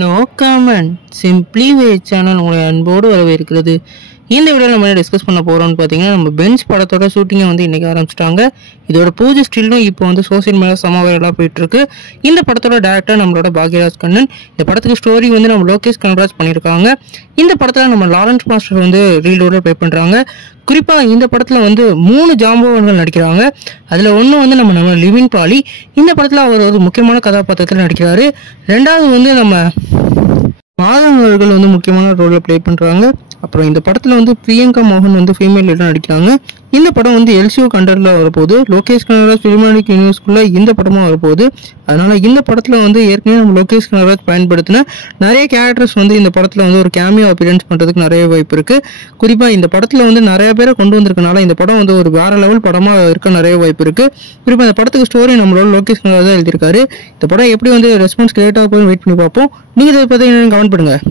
No comment simply வே channel உங்களை அன்போடு வரவேற்கிறது. இந்த வீடியோவில் நம்ம டிஸ்கஸ் பண்ண போகிறோம்னு பார்த்தீங்கன்னா, நம்ம பென்ஸ் படத்தோட ஷூட்டிங்கை வந்து இன்றைக்கி ஆரம்பிச்சிட்டாங்க. இதோட பூஜை ஸ்டில்லும் இப்போ வந்து சோசியல் மீடியா சமவையெல்லாம் போயிட்டுருக்கு. இந்த படத்தோட டேரக்டர் நம்மளோட பாக்யராஜ் கண்ணன். இந்த படத்துக்கு ஸ்டோரி வந்து நம்ம லோகேஷ் கனகராஜ் பண்ணியிருக்காங்க. இந்த படத்தில் நம்ம லாரன்ஸ் மாஸ்டர் வந்து ரீல் ரோலில் ப்ளே பண்ணுறாங்க. குறிப்பாக இந்த படத்தில் வந்து 3 ஜாம்பவான்கள் நடிக்கிறாங்க. அதில் ஒன்று வந்து நம்ம லிவின் பாலி. இந்த படத்தில் அவர் ஒரு முக்கியமான கதாபாத்திரத்தில் நடிக்கிறாரு. ரெண்டாவது வந்து நம்ம மாதவன் அவர்கள் வந்து முக்கியமான ரோலில் ப்ளே பண்ணுறாங்க. அப்புறம் இந்த படத்தில் வந்து பிரியங்கா மோகன் வந்து ஃபீமேல் லீடாக நடிக்கிறாங்க. இந்த படம் வந்து எல்சிஓ கண்டரில் வரப்போகுது. லோகேஷ் கனகராஜ் ஃபிலிமானிக் யூனிவர்ஸ்குள்ளே இந்த படமும் வரப்போகுது. அதனால் இந்த படத்தில் வந்து ஏற்கனவே நம்ம லோகேஷ் கனகராஜ் பயன்படுத்தின நிறைய கேரக்டர்ஸ் வந்து இந்த படத்தில் வந்து ஒரு கேமியோ அப்பியரன்ஸ் பண்ணுறதுக்கு நிறைய வாய்ப்பு இருக்குது. குறிப்பாக இந்த படத்தில் வந்து நிறைய பேரை கொண்டு வந்திருக்கனால இந்த படம் வந்து ஒரு வேறு லெவல் படமாக இருக்க நிறைய வாய்ப்பு இருக்குது. குறிப்பாக இந்த படத்துக்கு ஸ்டோரி நம்மளோட லோகேஷ் கனகராஜ் தான் எழுதியிருக்காரு. இந்த படம் எப்படி வந்து ரெஸ்பான்ஸ் கிரியேட் ஆக போய் வெயிட் பண்ணி பார்ப்போம். நீங்கள் இதை பற்றி கமெண்ட் பண்ணுங்கள்.